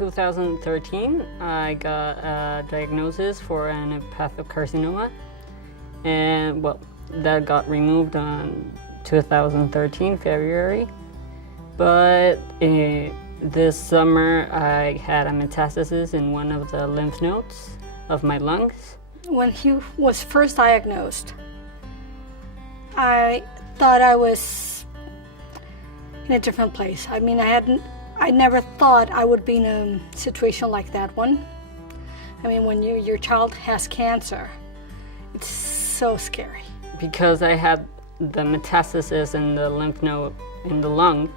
2013, I got a diagnosis for an hepatocarcinoma carcinoma, and well, that got removed on 2013, February. But this summer, I had a metastasis in one of the lymph nodes of my lungs. When he was first diagnosed, I thought I was in a different place. I mean, I never thought I would be in a situation like that one. I mean, when your child has cancer, it's so scary. Because I had the metastasis in the lymph node in the lung,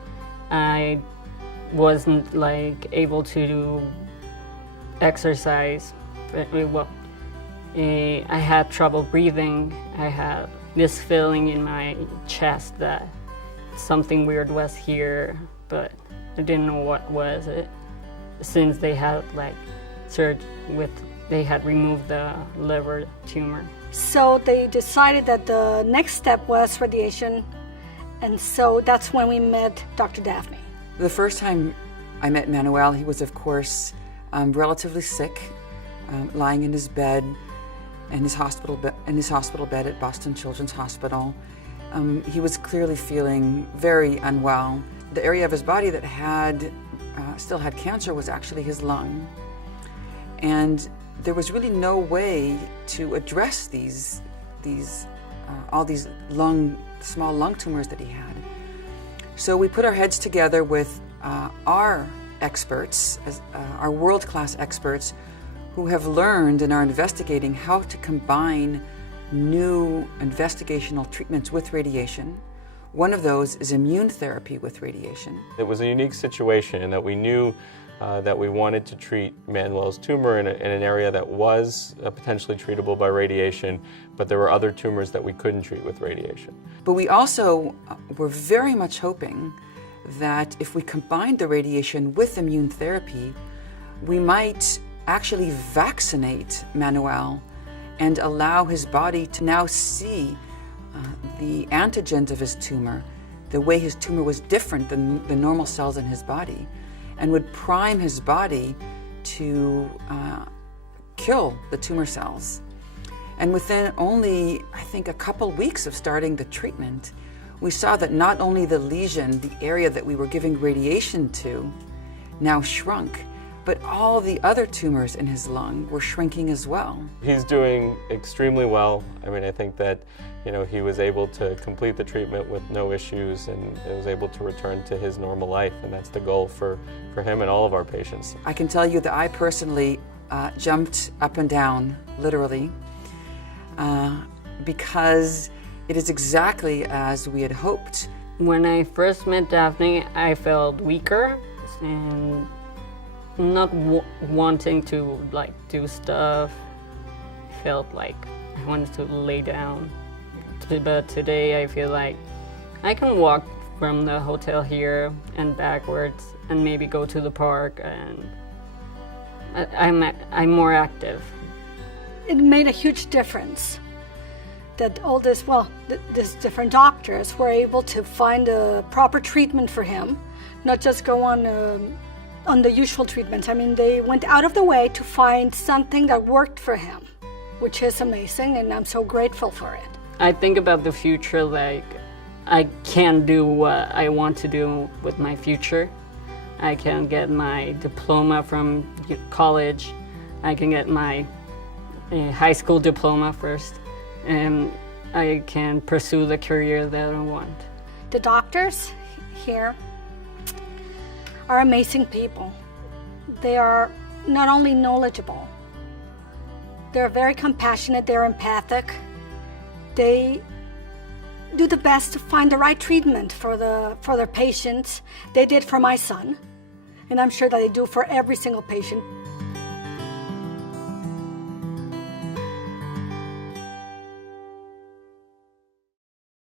I wasn't able to exercise. Well, I had trouble breathing. I had this feeling in my chest that something weird was here, but I didn't know what was it. Since they had they had removed the liver tumor. So they decided that the next step was radiation, and so that's when we met Dr. Daphne. The first time I met Manuel, he was, of course, relatively sick, lying in his bed, in his hospital bed at Boston Children's Hospital. He was clearly feeling very unwell. The area of his body that still had cancer was actually his lung, and there was really no way to address all these small lung tumors that he had. So we put our heads together with our experts, our world-class experts, who have learned and are investigating how to combine new investigational treatments with radiation. One of those is immune therapy with radiation. It was a unique situation in that we knew that we wanted to treat Manuel's tumor in an area that was potentially treatable by radiation, but there were other tumors that we couldn't treat with radiation. But we also were very much hoping that if we combined the radiation with immune therapy, we might actually vaccinate Manuel and allow his body to now see the antigens of his tumor, the way his tumor was different than the normal cells in his body, and would prime his body to kill the tumor cells. And within only, I think, a couple weeks of starting the treatment, we saw that not only the lesion, the area that we were giving radiation to, now shrunk, but all the other tumors in his lung were shrinking as well. He's doing extremely well. I mean, I think that he was able to complete the treatment with no issues and was able to return to his normal life, and that's the goal for him and all of our patients. I can tell you that I personally jumped up and down, literally, because it is exactly as we had hoped. When I first met Daphne, I felt weaker and not wanting to do stuff. I felt like I wanted to lay down. But today I feel like I can walk from the hotel here and backwards and maybe go to the park, and I'm more active. It made a huge difference that all these different doctors were able to find a proper treatment for him, not just go on the usual treatments. I mean, they went out of the way to find something that worked for him, which is amazing, and I'm so grateful for it. I think about the future, I can do what I want to do with my future. I can get my diploma from college. I can get my high school diploma first, and I can pursue the career that I want. The doctors here are amazing people. They are not only knowledgeable, they're very compassionate, they're empathic. They do the best to find the right treatment for their patients. They did for my son, and I'm sure that they do for every single patient.